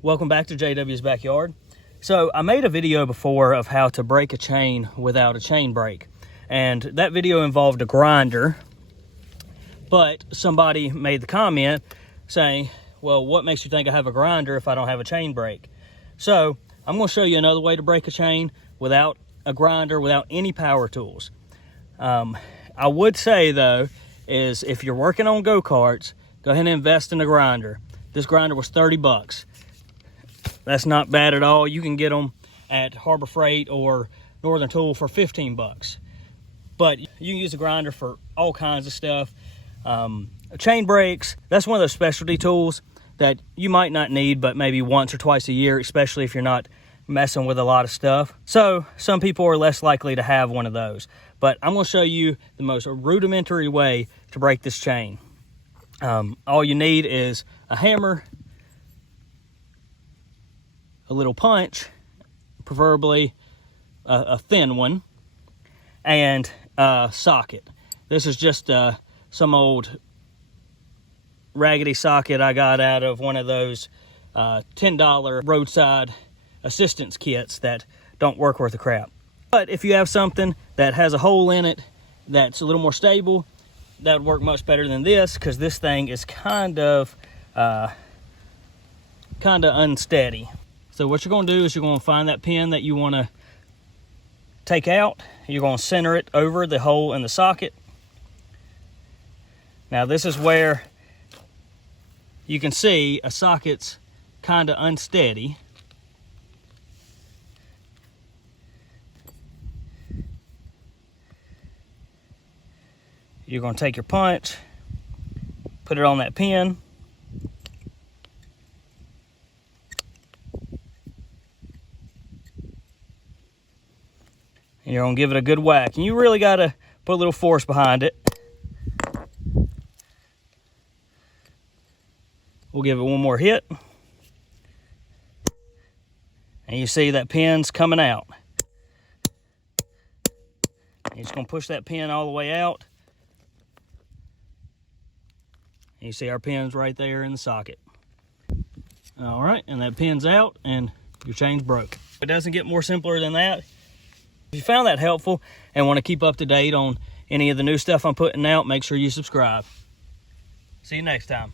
Welcome back to JW's Backyard. So I made a video before of how to break a chain without a chain break. And that video involved a grinder, but somebody made the comment saying, well, what makes you think I have a grinder if I don't have a chain break? So I'm going to show you another way to break a chain without a grinder, without any power tools. I would say though, is if you're working on go-karts, go ahead and invest in a grinder. This grinder was 30 bucks. That's not bad at all. You can get them at Harbor Freight or Northern Tool for 15 bucks. But you can use a grinder for all kinds of stuff. Chain brakes, that's one of those specialty tools that you might not need, but maybe once or twice a year, especially if you're not messing with a lot of stuff. So some people are less likely to have one of those. But I'm going to show you the most rudimentary way to break this chain. All you need is a hammer, a little punch, preferably a thin one, and a socket. This is just some old raggedy socket I got out of one of those $10 roadside assistance kits that don't work worth a crap. But if you have something that has a hole in it that's a little more stable, that would work much better than this, because this thing is kind of unsteady. So what you're going to do is you're going to find that pin that you want to take out. You're going to center it over the hole in the socket. Now this is where you can see a socket's kind of unsteady. You're going to take your punch, put it on that pin, and you're going to give it a good whack. And you really got to put a little force behind it. We'll give it one more hit. And you see that pin's coming out. You're just going to push that pin all the way out. And you see our pin's right there in the socket. All right, and that pin's out and your chain's broke. It doesn't get more simpler than that. If you found that helpful and want to keep up to date on any of the new stuff I'm putting out, make sure you subscribe. See you next time.